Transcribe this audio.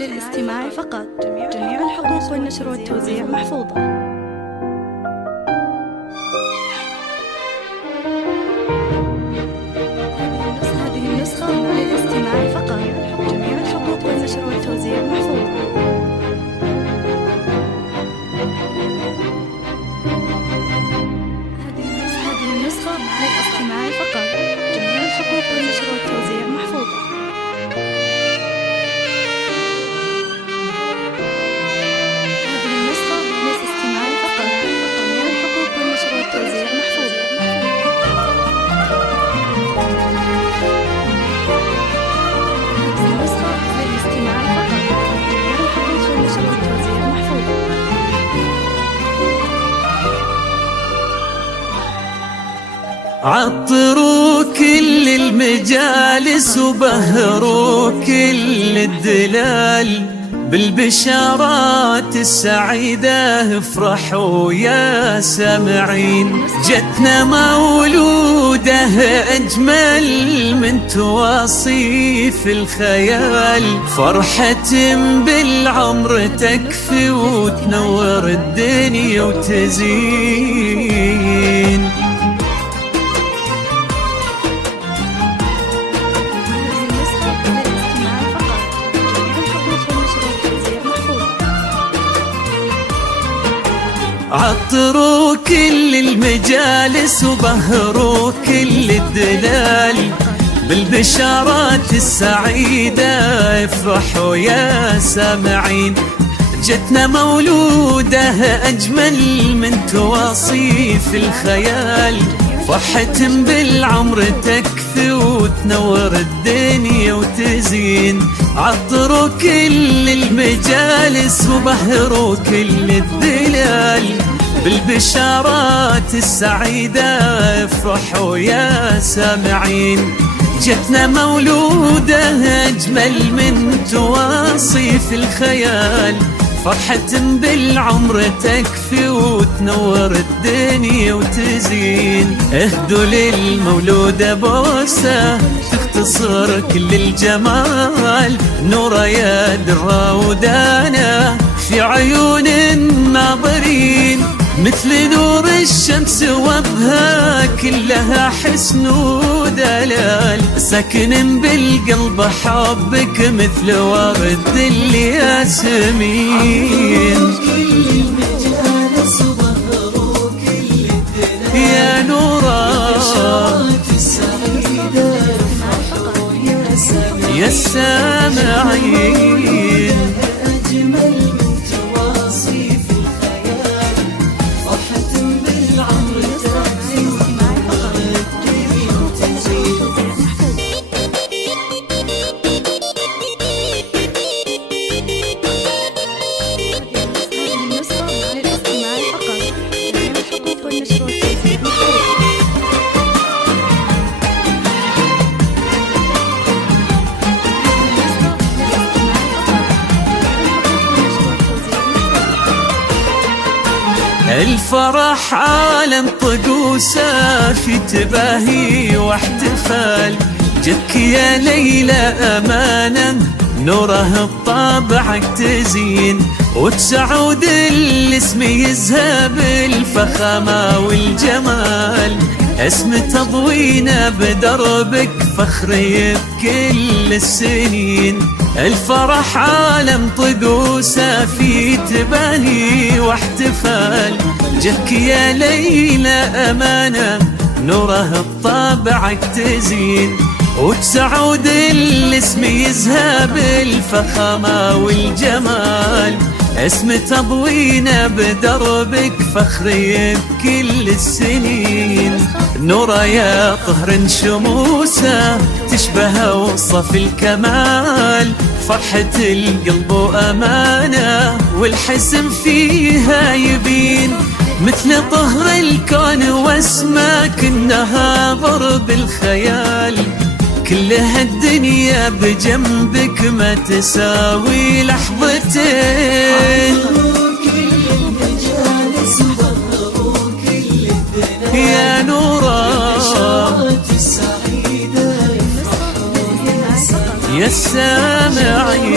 للاستماع فقط. جميع الحقوق والنشر والتوزيع محفوظة. هذه النسخة للاستماع فقط. جميع الحقوق والنشر والتوزيع محفوظة. هذه النسخة للاستماع فقط. جميع الحقوق والنشر والتوزيع محفوظة. هذه النسخة للاستماع فقط. جميع الحقوق والنشر والتوزيع محفوظة. هذه النسخة للاستماع فقط. جميع الحقوق والنشر والتوزيع محفوظة. عطروا كل المجالس وبهروا كل الدلال بالبشارات السعيدة، افرحوا يا سامعين. جتنا مولودة أجمل من تواصيف الخيال، فرحة بالعمر تكفي وتنور الدنيا وتزين. عطروا كل المجالس وبهروا كل الدلال بالبشارات السعيدة، افرحوا يا سامعين. جتنا مولودة أجمل من تواصيف الخيال، فرحة بالعمر تكفي وتنور الدنيا وتزين. عطروا كل المجالس وبهروا كل الدلال بالبشارات السعيدة، افرحوا يا سامعين. جتنا مولودة أجمل من تواصيف الخيال، فرحة بالعمر تكفي وتنور الدنيا وتزين. اهدوا للمولودة بوسة تختصر كل الجمال، نورة يا درة ودانا في عيون الناظرين، مثل نور الشمس وبها كلها حسن ودلال. ساكن بالقلب حبك مثل ورد الياسمين. يا نورا يا السامعين، الفرح عالم طقوسه في تباهي واحتفال. جدك يا ليلى أمانة نوره بطابعك تزين، وتسعود الاسم يذهب الفخامة والجمال. اسم تضوينا بدربك فخري بكل السنين. الفرح عالم طقوسه في تباهي واحتفال. جدك يا ليلى أمانة نوره بطابعك تزين، وتسعود الاسم يذهب الفخامة والجمال. اسم تضوينا بدربك فخري بكل السنين. نورة يا طهر شموسه تشبه وصف الكمال، فرحة القلب وأمانة والحسن فيها يبين، مثل طهر الكون واسمك انها ضرب الخيال. كل هالدنيا بجنبك ما تساوي لحظتين. يا نورا يا السامعين،